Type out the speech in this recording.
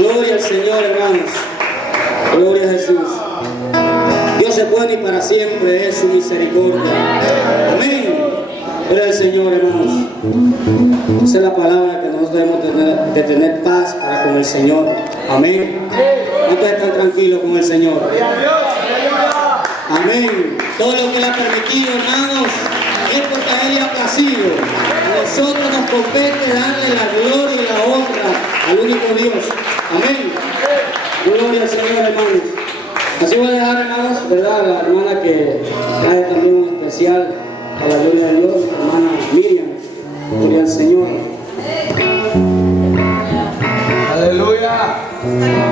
Gloria al Señor, hermanos. Gloria a Jesús. Dios es bueno y para siempre es su misericordia. Amén. Gloria al Señor, hermanos. Esa es la palabra que nosotros debemos de tener paz para con el Señor. Amén. ¿Cuántos están tranquilos con el Señor? Amén. Todo lo que Él ha permitido, hermanos, es porque a Él le ha placido. A nosotros nos compete darle la gloria y la honra al único Dios. Amén. Gloria al Señor, hermanos. Así voy a dejar, hermanos, ¿verdad? La hermana que trae también un especial a la gloria de Dios, la hermana Miriam. Gloria al Señor. Aleluya.